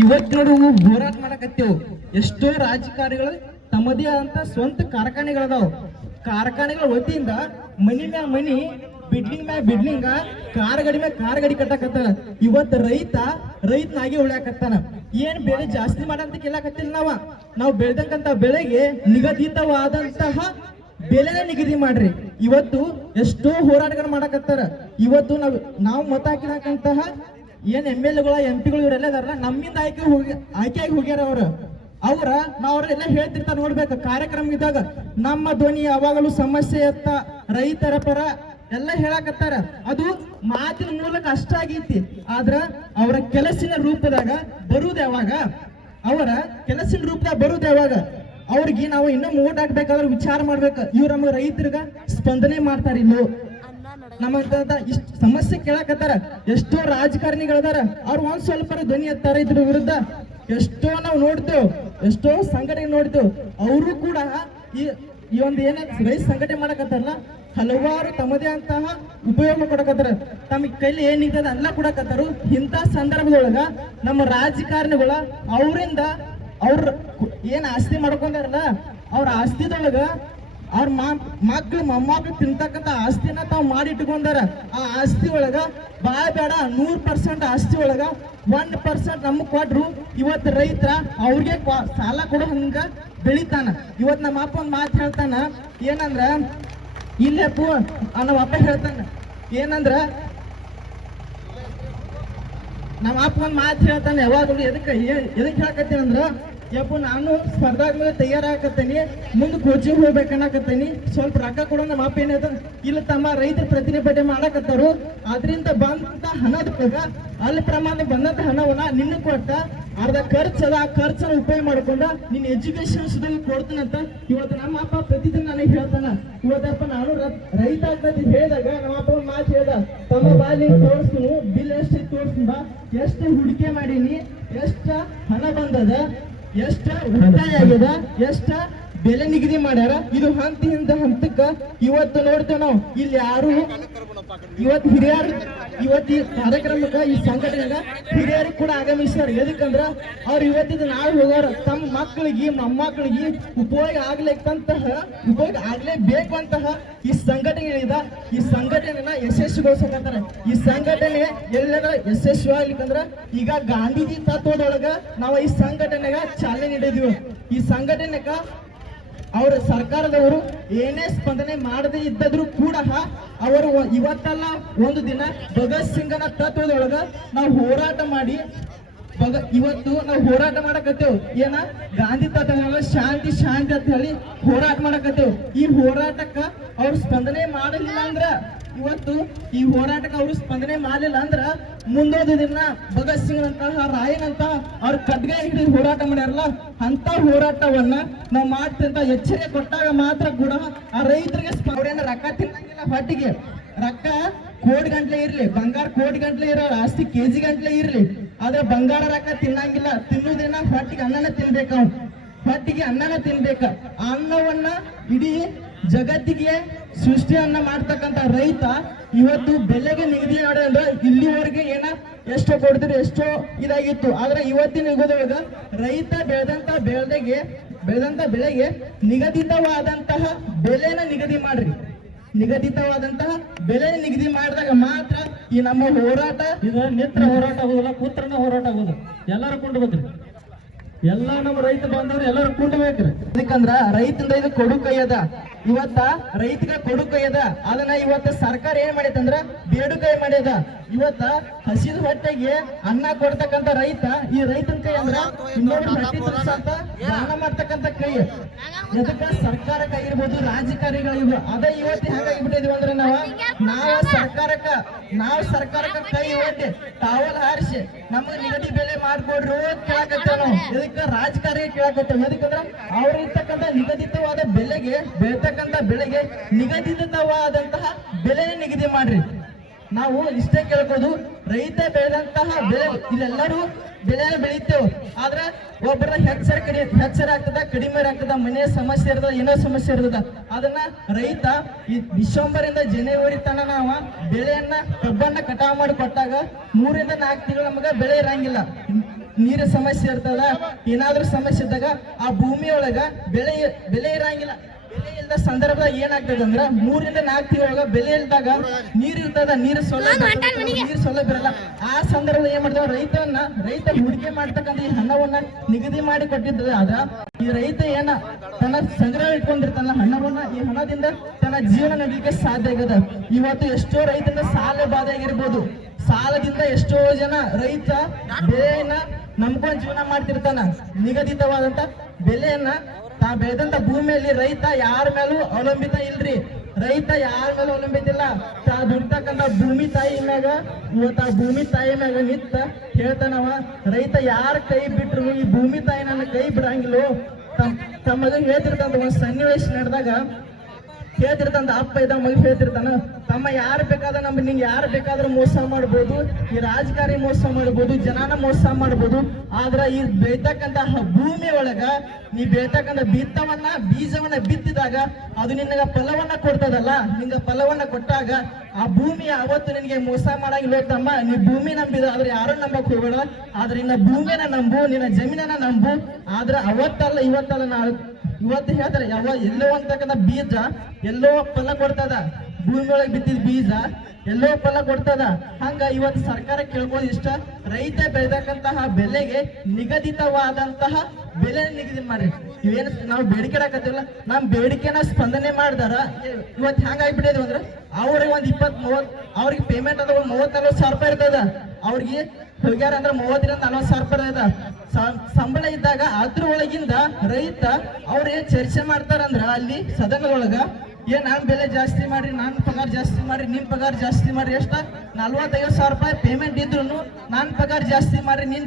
ಇವತ್ತು ನಾವು ಹೋರಾಟ ಮಾಡಕತ್ತೇವು. ಎಷ್ಟೋ ರಾಜಕಾರಣಿಗಳು ತಮ್ಮದೇ ಆದಂತ ಸ್ವಂತ ಕಾರ್ಖಾನೆಗಳದಾವ. ಕಾರ್ಖಾನೆಗಳ ವತಿಯಿಂದ ಮನಿ ಮ್ಯಾಗ ಮನಿ, ಬಿಡ್ಲಿಂಗ್ ಮ್ಯಾಗ ಬಿಡ್ಲಿಂಗ ಕಾರ್ ಗಡಿ ಮ್ಯಾಗ ಕಾರ್ ಗಡಿ ಕಟ್ಟಾಕತ್ತಾನ. ಇವತ್ತು ರೈತ ರೈತನಾಗಿ ಉಳ್ಯಾಕತ್ತಾನ. ಏನ್ ಬೆಳೆ ಜಾಸ್ತಿ ಮಾಡಂತ ಕೇಳಾಕತ್ತಿಲ್ಲ ನಾವ? ನಾವು ಬೆಳೆದಂತ ಬೆಳೆಗೆ ನಿಗದಿತವಾದಂತಹ ಬೆಲೆನ ನಿಗದಿ ಮಾಡ್ರಿ. ಇವತ್ತು ಎಷ್ಟೋ ಹೋರಾಟಗಳು ಮಾಡಕತ್ತಾರ. ಇವತ್ತು ನಾವು ನಾವು ಮತ ಹಾಕಿದಂತಹ ಏನ್ ಎಂ ಎಲ್ ಎಗಳ, ಎಂ ಪಿಗಳು ಇವರೆಲ್ಲ ಇದಾರಲ್ಲ, ನಮ್ಮಿಂದ ಆಯ್ಕೆ ಹೋಗಿ ಆಗಿ ಹೋಗ್ಯಾರ ಅವ್ರ. ಅವ್ರ, ನಾವ್ ಅವ್ರೆಲ್ಲ ಹೇಳ್ತಿರ್ತಾರ ನೋಡ್ಬೇಕು, ಕಾರ್ಯಕ್ರಮ ಇದ್ದಾಗ ನಮ್ಮ ಧ್ವನಿ ಯಾವಾಗಲೂ ಸಮಸ್ಯೆ ಎತ್ತ ರೈತರ ಪರ ಎಲ್ಲ ಹೇಳಕತ್ತಾರ. ಅದು ಮಾತಿನ ಮೂಲಕ ಅಷ್ಟ ಆಗೈತಿ. ಆದ್ರ ಅವರ ಕೆಲಸಿನ ರೂಪದಾಗ ಬರುದು ಯಾವಾಗ? ಅವರ ಕೆಲಸಿನ ರೂಪದಾಗ ಬರುದು ಯಾವಾಗ? ಅವ್ರಿಗೆ ನಾವು ಇನ್ನೂ ಓಟ್ ಹಾಕ್ಬೇಕಾದ್ರೆ ವಿಚಾರ ಮಾಡ್ಬೇಕು. ಇವ್ರು ನಮ್ಗೆ ರೈತರಿಗ ಸ್ಪಂದನೆ ಮಾಡ್ತಾರ ಇಲ್ಲೋ ನಮ್ಮ ಇಷ್ಟ ಸಮಸ್ಯೆ ಕೇಳಕತ್ತಾರ. ಎಷ್ಟೋ ರಾಜಕಾರಣಿಗಳದಾರ. ಅವ್ರು ಒಂದ್ ಸ್ವಲ್ಪ ಧ್ವನಿ ಎತ್ತಾರ ಇದ್ರ ವಿರುದ್ಧ. ಎಷ್ಟೋ ನಾವು ನೋಡ್ತೇವ್. ಎಷ್ಟೋ ಸಂಘಟನೆ ನೋಡ್ತೇವ್. ಅವರು ಕೂಡ ಈ ಈ ಒಂದು ಏನ ರೈತ ಸಂಘಟನೆ ಮಾಡಕತ್ತಾರಲ್ಲ, ಹಲವಾರು ತಮ್ಮದೇ ಅಂತಹ ಉಪಯೋಗ ಕೊಡಕತ್ತಾರ ತಮ್ಮ ಕೈಲಿ ಏನಿದೆ ಎಲ್ಲ ಕೊಡಕತ್ತಾರು. ಇಂಥ ಸಂದರ್ಭದೊಳಗ ನಮ್ಮ ರಾಜಕಾರಣಿಗಳ ಅವರಿಂದ ಅವ್ರ ಏನ್ ಆಸ್ತಿ ಮಾಡ್ಕೊಂಡಾರಲ್ಲ, ಅವ್ರ ಆಸ್ತಿದೊಳಗ ಅವ್ರ ಮಕ್ಳು ಮೊಮ್ಮಕ್ಳು ತಿಂತಕ್ಕಂತ ಆಸ್ತಿನ ತಾವು ಮಾಡಿಟ್ಕೊಂಡಾರ, ಆ ಆಸ್ತಿ ಒಳಗ ಬಾಯ್ ಬೇಡ, ನೂರ್ ಪರ್ಸೆಂಟ್ ಆಸ್ತಿ ಒಳಗ ಒನ್ ಪರ್ಸೆಂಟ್ ನಮಗ್ ಕೊಟ್ರು ಇವತ್ ರೈತರ ಅವ್ರಿಗೆ ಸಾಲ ಕೊಡೋ ಹಂಗ ಬೆಳಿತಾನ. ಇವತ್ ನಮ್ಮ ಅಪ್ಪ ಒಂದ್ ಮಾತು ಹೇಳ್ತಾನ, ಏನಂದ್ರ, ಇಲ್ಲೇ ಪೂ ನಮ್ಮ ಅಪ್ಪ ಹೇಳ್ತಾನ, ಏನಂದ್ರ ನಮ್ಮ ಅಪ್ಪ ಒಂದ್ ಮಾತು ಹೇಳ್ತಾನೆ, ಯಾವಾಗಲೂ ಎದಕ್ಕೆ ಎದಕ್ ಹೇಳಕತ್ತೀನಿ ಅಂದ್ರ ಯಪ್ಪ, ನಾನು ಸ್ಪರ್ಧಾದ ಮೇಲೆ ತಯಾರಾಗತ್ತೀನಿ ಮುಂದೆ ಕೋಚಿಂಗ್ ಹೋಗ್ಬೇಕನ್ನಕತ್ತೀನಿ. ಸ್ವಲ್ಪ ರೊಕ್ಕ ಕೊಡೋ ನಮ್ಮ ಅಪ್ಪ ಏನದ, ಇಲ್ಲ ತಮ್ಮ ರೈತರ ಪ್ರತಿನಿಧಿ ಮಾಡಕತ್ತಾರು. ಅದರಿಂದ ಬಂದಂತ ಹಣದ ಪ್ರಗ ಅಲ್ಲಿ ಪ್ರಮಾಣ ಬಂದಂತ ಹಣವನ್ನ ನಿನ್ನ ಕೊಟ್ಟ. ಅರ್ಧ ಖರ್ಚದ ಆ ಖರ್ಚನ್ನ ಉಪಯೋಗ ಮಾಡ್ಕೊಂಡ ನಿನ್ನ ಎಜುಕೇಶನ್ ಸುಧಾರಿ ಕೊಡ್ತೀನಂತ ಇವತ್ತು ನಮ್ಮ ಅಪ್ಪ ಪ್ರತಿದಿನ ನನಗೆ ಹೇಳ್ತಾನ. ಇವತ್ತಪ್ಪ, ನಾನು ರೈತ ಆಗ್ತದೆ ಹೇಳಿದಾಗ ನಮ್ಮ ಅಪ್ಪ ಮಾತು ಹೇಳ್ದ. ತಮ್ಮ ಬಾಲಿ ತೋರಿಸ್ತೀನಿ, ಬಿಲ್ ಎಷ್ಟು ಬಾ. ಎಷ್ಟು ಹೂಡಿಕೆ ಮಾಡೀನಿ, ಎಷ್ಟ ಹಣ ಬಂದದ. ಎಷ್ಟ ಉಳಿತಾಯ ಆಗ್ಯದ ಎಷ್ಟ ಬೆಲೆ ನಿಗದಿ ಮಾಡ್ಯಾರ? ಇದು ಹಂತದಿಂದ ಹಂತಕ್ಕ ಇವತ್ತು ನೋಡ್ತೇವ ನಾವು. ಇಲ್ಲಿ ಯಾರು? ಇವತ್ತು ಹಿರಿಯರು ಇವತ್ತು ಕಾರ್ಯಕ್ರಮಕ್ಕೆ ಈ ಸಂಘಟನೆಗ ಹಿರಿಯರು ಕೂಡ ಆಗಮಿಸ್ತಾರ ಎದಕ್ಕಂದ್ರ ಅವ್ರು ಇವತ್ತಿದ ನಾಳೆ ಹೋಗೋರು ತಮ್ಮ ಮಕ್ಕಳಿಗೆ ಮೊಮ್ಮಕ್ಕಳಿಗೆ ಉಪಯೋಗ ಆಗ್ಲಿಕ್ಕಂತಹ ಉಪಯೋಗ ಆಗ್ಲೇಬೇಕು ಅಂತಹ ಈ ಸಂಘಟನೆಗಳಿದ ಈ ಸಂಘಟನೆನ ಯಶಸ್ವಿಗೊಳಿಸಕತ್ತಾರ. ಈ ಸಂಘಟನೆ ಎಲ್ಲರ ಯಶಸ್ವಿ ಆಗ್ಲಿಕ್ಕಂದ್ರ ಈಗ ಗಾಂಧೀಜಿ ತತ್ವದೊಳಗ ನಾವು ಈ ಸಂಘಟನೆಗ ಚಾಲನೆ ನೀಡಿದ್ವಿ. ಈ ಸಂಘಟನೆಗ ಅವರ ಸರ್ಕಾರದವರು ಏನೇ ಸ್ಪಂದನೆ ಮಾಡದೇ ಇದ್ದದ್ರು ಕೂಡ ಅವರು ಇವತ್ತಲ್ಲ ಒಂದು ದಿನ ಭಗತ್ ಸಿಂಗನ ತತ್ವದೊಳಗ ನಾವು ಹೋರಾಟ ಮಾಡಿ ಭಗ ಇವತ್ತು ನಾವು ಹೋರಾಟ ಮಾಡಕತ್ತೇವು. ಏನ? ಗಾಂಧಿ ತತ್ವದೊಳಗ ಶಾಂತಿ ಶಾಂತಿ ಅಂತ ಹೇಳಿ ಹೋರಾಟ ಮಾಡಕತ್ತೇವ್. ಈ ಹೋರಾಟಕ್ಕ ಅವ್ರು ಸ್ಪಂದನೆ ಮಾಡಲಿಲ್ಲ ಅಂದ್ರ ಇವತ್ತು ಈ ಹೋರಾಟಕ್ಕೆ ಅವರು ಸ್ಪಂದನೆ ಮಾಡಲಿಲ್ಲ ಅಂದ್ರ ಮುಂದೋದ ದಿನ ಭಗತ್ ಸಿಂಗ್ ಅಂತಹ ರಾಯನಂತ ಅವ್ರ ಕಡ್ಗೆ ಹಿಡಿದು ಹೋರಾಟ ಮಾಡ್ಯಾರಲ್ಲ ಅಂತ ಹೋರಾಟವನ್ನ ನಾವು ಮಾಡ್ತಂತ ಎಚ್ಚರಿಕೆ ಕೊಟ್ಟಾಗ ಮಾತ್ರ ಕೂಡ ಆ ರೈತರಿಗೆ ಅವ್ರೇನ ರೊಕ್ಕ ತಿನ್ನಂಗಿಲ್ಲ ಹೊಟ್ಟಿಗೆ. ರೊಕ್ಕ ಕೋಟಿ ಗಂಟ್ಲೆ ಇರ್ಲಿ, ಬಂಗಾರ ಕೋಟಿ ಗಂಟ್ಲೆ ಇರೋ ಆಸ್ತಿ ಕೆಜಿ ಗಂಟ್ಲೆ ಇರ್ಲಿ, ಆದ್ರೆ ಬಂಗಾರ ರೊಕ್ಕ ತಿನ್ನಂಗಿಲ್ಲ, ತಿನ್ನುದೇನ ಹೊಟ್ಟಿಗೆ ಅನ್ನನ ತಿನ್ಬೇಕು ಹೊಟ್ಟಿಗೆ ಅನ್ನನ ತಿನ್ಬೇಕ. ಅನ್ನವನ್ನ ಇಡೀ ಜಗತ್ತಿಗೆ ಸೃಷ್ಟಿಯನ್ನ ಮಾಡ್ತಕ್ಕಂತ ರೈತ ಇವತ್ತು ಬೆಲೆಗೆ ನಿಗದಿ ಮಾಡಿ ಅಂದ್ರೆ ಇಲ್ಲಿವರೆಗೆ ಏನ ಎಷ್ಟೋ ಕೊಡ್ತೀರಿ ಎಷ್ಟೋ ಇದಾಗಿತ್ತು. ಆದ್ರೆ ಇವತ್ತಿನ ಯುಗದೊಳಗ ರೈತ ಬೆಳೆದಂತ ಬೆಳೆಗೆ ಬೆಳೆದಂತ ಬೆಳೆಗೆ ನಿಗದಿತವಾದಂತಹ ಬೆಲೆನ ನಿಗದಿ ಮಾಡ್ರಿ. ನಿಗದಿತವಾದಂತಹ ಬೆಲೆ ನಿಗದಿ ಮಾಡಿದಾಗ ಮಾತ್ರ ಈ ನಮ್ಮ ಹೋರಾಟ ಇದು ನಿತ್ರ ಹೋರಾಟ ಆಗೋದಿಲ್ಲ ಕೂತ್ರನ ಹೋರಾಟ ಆಗೋದು. ಎಲ್ಲರೂ ಕುಂಡ್ಬೇಕ್ರಿ ಎಲ್ಲ ನಮ್ಮ ರೈತ ಬಾಂಧವ್ರು ಎಲ್ಲರೂ ಕುಂಡ್ಬೇಕ್ರಿ ಅದಕ್ಕಂದ್ರ ರೈತಂದ ಇದು ಕೊಡು ಕೈ ಅದ. ಇವತ್ತ ರೈತಗ ಕೊಡು ಕೈ ಅದ ಅದನ್ನ ಇವತ್ತ ಸರ್ಕಾರ ಏನ್ ಮಾಡೈತಂದ್ರ ಬೇಡು ಕೈ ಮಾಡ್ಯದ. ಇವತ್ತ ಹಸಿದ ಹೊಟ್ಟೆಗೆ ಅನ್ನ ಕೊಡ್ತಕ್ಕಂತ ರೈತ ಈ ರೈತನ ಕೈ ಅಂದ್ರ ಇನ್ನೊಬ್ರು ಹೊಟ್ಟಿ ತುಂಬಸಂತ ದಾನ ಮಾಡ್ತಕ್ಕಂತ ಕೈ. ಎದಕ್ಕ ಸರ್ಕಾರಕ್ಕಾಗಿರ್ಬೋದು ರಾಜಕಾರಣಿಗಳಿಗೂ ಅದ ಇವತ್ತು ಹೆಂಗಾಗಿಬಿಟ್ಟಿದೀವಿ ಅಂದ್ರೆ ನಾವ ನಾವ ಸರ್ಕಾರಕ್ಕ ಕೈ ಒಟ್ಟಿ ತಾವಲ್ ಹಾರಿಸಿ ನಮ್ಗೆ ನಿಗದಿ ಬೆಲೆ ಮಾಡ್ಕೊಡ್ರು ಕೇಳಕತ್ತೇವ್ ನಾವು. ಇದಕ್ಕ ರಾಜಕಾರಣಿ ಕೇಳಕತ್ತೇವ್. ಎದಕ್ಕಂದ್ರ ಅವ್ರ ಇರ್ತಕ್ಕಂಥ ನಿಗದಿತವಾದ ಬೆಲೆಗೆ ಬೆಳ್ತಕ್ಕಂತ ಬೆಳೆಗೆ ನಿಗದಿತವಾದಂತಹ ಬೆಲೆ ನಿಗದಿ ಮಾಡ್ರಿ. ನಾವು ಇಷ್ಟೇ ಕೇಳ್ಬೋದು. ರೈತ ಬೆಳೆದಂತಹ ಬೆಳೆ, ಇಲ್ಲೆಲ್ಲರೂ ಬೆಳೆ ಬೆಳಿತೇವೆ. ಆದ್ರೆ ಒಬ್ಬರ ಹೆಚ್ಚರ ಕಡಿ ಹೆಚ್ಚರ ಆಗ್ತದ, ಕಡಿಮೆ ಆಗ್ತದ, ಮನೆ ಸಮಸ್ಯೆ ಇರ್ತದ, ಏನೋ ಸಮಸ್ಯೆ ಇರ್ತದ. ಅದನ್ನ ರೈತ ಈ ಡಿಸೆಂಬರ್ ಜನವರಿ ತನ ನಾವ ಬೆಳೆಯನ್ನ, ಕಬ್ಬನ್ನ ಕಟಾವು ಮಾಡಿ ಕೊಟ್ಟಾಗ ಮೂರಿಂದ ನಾಲ್ಕು ತಿಂಗಳು ನಮಗ ಬೆಳೆ ಇರಂಗಿಲ್ಲ. ನೀರ ಸಮಸ್ಯೆ ಇರ್ತದ, ಏನಾದ್ರೂ ಸಮಸ್ಯೆ ಇದ್ದಾಗ ಆ ಭೂಮಿಯೊಳಗ ಬೆಳೆ ಬೆಲೆ ಇರಂಗಿಲ್ಲ. ಬೆಲೆ ಇಲ್ಲದ ಸಂದರ್ಭದಾಗ ಏನಾಗ್ತದೆ ಅಂದ್ರ ಮೂರಿಂದ ನಾಲ್ಕು ತಿಂಗಳ ಬೆಲೆ ಇಲ್ದಾಗ ನೀರ್ ಇರ್ತದ ನೀರ್ ಸೌಲಭ್ಯ ನೀರ್ ಸೌಲಭ್ಯ ಆ ಸಂದರ್ಭದಲ್ಲಿ ಏನ್ ಮಾಡ್ತಾವ? ರೈತನ ರೈತ ಹೂಡಿಕೆ ಮಾಡ್ತಕ್ಕಂಥ ಈ ಹಣವನ್ನ ನಿಗದಿ ಮಾಡಿ ಕೊಟ್ಟಿದ್ದ ಆದ್ರ ಈ ರೈತ ಏನ ತನ್ನ ಸಂಗ್ರಹ ಇಟ್ಕೊಂಡಿರ್ತಾನ ಹಣವನ್ನ ಈ ಹಣದಿಂದ ತನ್ನ ಜೀವನ ನಡೀಲಿಕ್ಕೆ ಸಾಧ್ಯ ಆಗದ ಇವತ್ತು ಎಷ್ಟೋ ರೈತನ ಸಾಲ ಬಾಧೆ ಆಗಿರ್ಬೋದು. ಸಾಲದಿಂದ ಎಷ್ಟೋ ಜನ ರೈತ ಬೆಳೆಯನ್ನ ನಂಬ್ಕೊಂಡ್ ಜೀವನ ಮಾಡ್ತಿರ್ತಾನ. ನಿಗದಿತವಾದಂತ ಬೆಲೆಯನ್ನ ತಾ ಬೆಳೆದಂತ ಭೂಮಿಯಲ್ಲಿ ರೈತ ಯಾರ ಮೇಲೂ ಅವಲಂಬಿತ ಇಲ್ರಿ. ರೈತ ಯಾರ ಮೇಲೂ ಅವಲಂಬಿತ ಇಲ್ಲ. ತಾ ದುಡಿತಕ್ಕಂತ ಭೂಮಿ ತಾಯಿ ಮ್ಯಾಗ ಇವತ್ತ ಭೂಮಿ ತಾಯಿ ಮ್ಯಾಗ ನಿತ್ತ ಹೇಳ್ತಾನವ, ರೈತ ಯಾರ ಕೈ ಬಿಟ್ರು ಈ ಭೂಮಿ ತಾಯಿ ನನ್ನ ಕೈ ಬಿಡಂಗಿಲ್ಲೋ? ತಮ್ಮ ಮಗನ್ ಹೇಳ್ತಿರ್ತಂತ ಒಂದ್ ಸನ್ನಿವೇಶ ನಡೆದಾಗ ಹೇಳ್ತಿರ್ತಾನ ಅಪ್ಪ ಇದ್ದ ಮಗ ಹೇಳ್ತಿರ್ತಾನ, ತಮ್ಮ ಯಾರು ಬೇಕಾದ ನಮ್ ನಿಂಗೆ ಯಾರು ಬೇಕಾದ್ರೂ ಮೋಸ ಮಾಡ್ಬೋದು, ಈ ರಾಜಕಾರಿ ಮೋಸ ಮಾಡ್ಬೋದು, ಜನನ ಮೋಸ ಮಾಡ್ಬೋದು, ಆದ್ರ ಈ ಬೆಳ್ತಕ್ಕಂತ ಭೂಮಿ ಒಳಗ ನೀ ಬೆಳ್ತಕ್ಕಂತ ಬಿತ್ತವನ್ನ, ಬೀಜವನ್ನ ಬಿತ್ತಿದಾಗ ಅದು ನಿನಗ ಫಲವನ್ನ ಕೊಡ್ತದಲ್ಲ, ನಿಂಗ ಫಲವನ್ನ ಕೊಟ್ಟಾಗ ಆ ಭೂಮಿ ಅವತ್ತು ನಿನಗೆ ಮೋಸ ಮಾಡಂಗಿಲ್ಲ ತಮ್ಮ, ನೀ ಭೂಮಿ ನಂಬಿದ ಆದ್ರೆ ಯಾರು ನಂಬಕ್ ಹೋಗೋಣ ಆದ್ರೆ ನಿನ್ನ ಭೂಮಿನ ನಂಬು, ನಿನ್ನ ಜಮೀನನ್ನ ನಂಬು, ಆದ್ರೆ ಅವತ್ತಲ್ಲ ಇವತ್ತಲ್ಲ ನಾಳೆ ಇವತ್ತು ಹೇಳ್ತಾರೆ, ಯಾವ, ಎಲ್ಲೋ ಅಂತಕ್ಕಂಥ ಬೀಜ, ಎಲ್ಲೋ ಫಲ ಕೊಡ್ತದ. ಭೂಮಿಯೊಳಗೆ ಬಿತ್ತಿದ ಬೀಜ, ಎಲ್ಲೋ ಫಲ ಕೊಡ್ತದ. ಹಂಗ ಇವತ್ತು ಸರ್ಕಾರ ಕೇಳ್ಕೊಳ್ಳೋದು ಇಷ್ಟ. ರೈತ ಬೆಳೆದಕ್ಕಂತಹ ಬೆಲೆಗೆ ನಿಗದಿತವಾದಂತಹ ಬೆಲೆ ನಿಗದಿ ಮಾಡ್ರಿ. ಇವೇನು ನಾವು ಬೇಡಿಕೆ ಹಾಕತ್ತಿಲ್ಲ ನಮ್ ಬೇಡಿಕೆನ ಸ್ಪಂದನೆ ಮಾಡ್ದಾರ. ಇವತ್ತು ಹೆಂಗಾಗ್ಬಿಟ್ಟಿದ್ವಿ ಅಂದ್ರೆ, ಅವ್ರಿಗೆ ಒಂದ್ ಇಪ್ಪತ್ ಮೂವತ್ ಅವ್ರಿಗೆ ಪೇಮೆಂಟ್ ಅದ ಒಂದ್ ಮೂವತ್ ನಲ್ವತ್ ಸಾವಿರ ರೂಪಾಯಿ ಇರ್ತದ. ಅವ್ರಿಗೆ ಹೋಗ್ಯಾರ ಅಂದ್ರೆ ಮೂವತ್ತರಿಂದ ನಲ್ವತ್ ಸಾವಿರ ರೂಪಾಯಿ ಸ- ಸಂಬಳ ಇದ್ದಾಗ ಅದ್ರ ಒಳಗಿಂದ ರೈತ ಅವ್ರೇ ಚರ್ಚೆ ಮಾಡ್ತಾರಂದ್ರ ಅಲ್ಲಿ ಸದನದೊಳಗ, ಏ, ನಾನ್ ಬೆಲೆ ಜಾಸ್ತಿ ಮಾಡ್ರಿ, ನಾನ್ ಪಗಾರ ಜಾಸ್ತಿ ಮಾಡ್ರಿ, ನಿಮ್ ಪಗಾರ ಜಾಸ್ತಿ ಮಾಡ್ರಿ, ಎಷ್ಟ ನಲ್ವತ್ತೈದು ಸಾವಿರ ರೂಪಾಯಿ ಪೇಮೆಂಟ್ ಇದ್ರು ನಾನ್ ಪಗಾರ ಜಾಸ್ತಿ ಮಾಡ್ರಿ, ನಿನ್